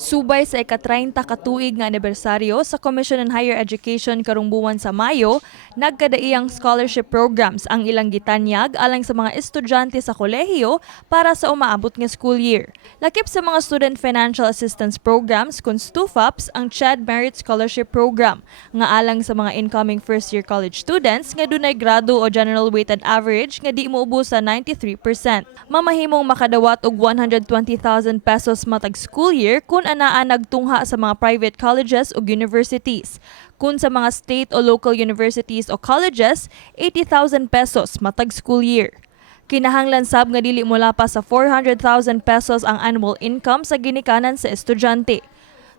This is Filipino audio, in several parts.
Subay sa ika-30 katuig nga anibersaryo sa Commission on Higher Education karong buwan sa Mayo, nagkadaiyang scholarship programs ang ilang gitanyag alang sa mga estudyante sa kolehiyo para sa umaabot nga school year. Lakip sa mga Student Financial Assistance Programs kung 𝗠𝗏𝗵 ang 𝗁 Merit Scholarship Program nga alang sa mga incoming first-year college students nga dunay grado o general weighted average nga di moubos sa 93%. Mamahimong makadawat og 120,000 pesos matag school year kung anaa nagtungha sa mga private colleges o universities. Kung sa mga state o local universities o colleges, 80,000 pesos matag school year. Kinahanglan sab nga dili molapas sa 400,000 pesos ang annual income sa ginikanan sa estudyante.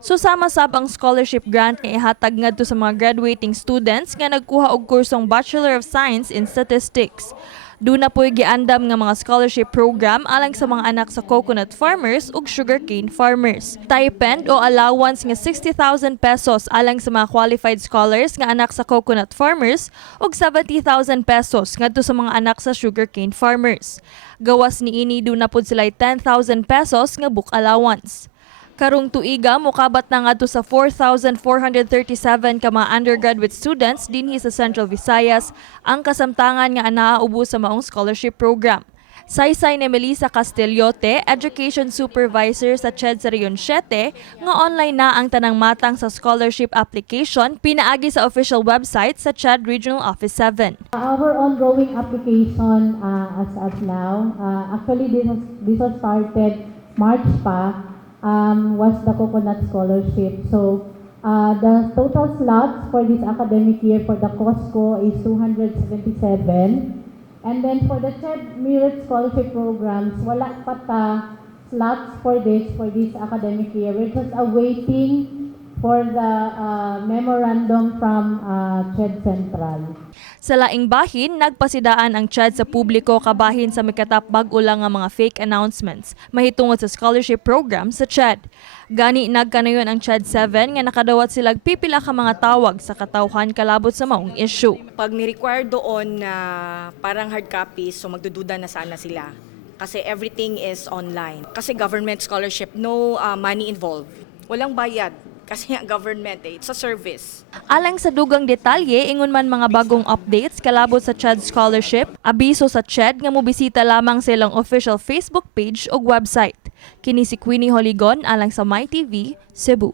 Susama sab ang scholarship grant nga ihatag ngadto sa mga graduating students nga nagkuha og kursong Bachelor of Science in Statistics. Duna po'y giandam nga mga scholarship program alang sa mga anak sa coconut farmers ug sugarcane farmers. Stipend o allowance nga 60,000 pesos alang sa mga qualified scholars nga anak sa coconut farmers ug 70,000 pesos ngadto sa mga anak sa sugarcane farmers. Gawas niini duna pod sila 10,000 pesos nga book allowance. Karong tuiga, mokabat na ngadto sa 4,437 ka mga undergraduate students dinhi sa Central Visayas ang kasamtangan nga anaa ubos sa maong scholarship program. Saysay ni Melissa 𝗏𝗏𝗏, Education Supervisor sa 𝗁𝗏𝗏 nga online na ang tanang matang sa scholarship application pinaagi sa official website sa 𝗁 Regional Office 7. Our ongoing application as of now, actually this was started March pa. Was the coconut scholarship. So the total slots for this academic year for the COSCO is 277. And then for the 𝗁 Merit Scholarship programs, wala pa ta slots for this academic year. We're just awaiting for the memorandum from 𝗁 Central. Sa laing bahin, nagpasidaan ang 𝗁 sa publiko kabahin sa mikatap bag-o lang nga mga fake announcements mahitungod sa scholarship program sa 𝗁. Gani nagkanayon ang 𝗁 7 nga nakadawat silag pipila ka mga tawag sa katawhan kalabot sa maong issue. Pag ni-require doon na parang hard copies, so magdududa na sana sila. Kasi everything is online. Kasi government scholarship, no money involved. Walang bayad. Kasi government it's a service. Alang sa dugang detalye, ingon man mga bagong updates kalabot sa 𝗁 Scholarship, abiso sa 𝗁 nga mobisita lamang sa ilang official Facebook page o website. Kini si Queenie Joligon alang sa MyTV, Cebu.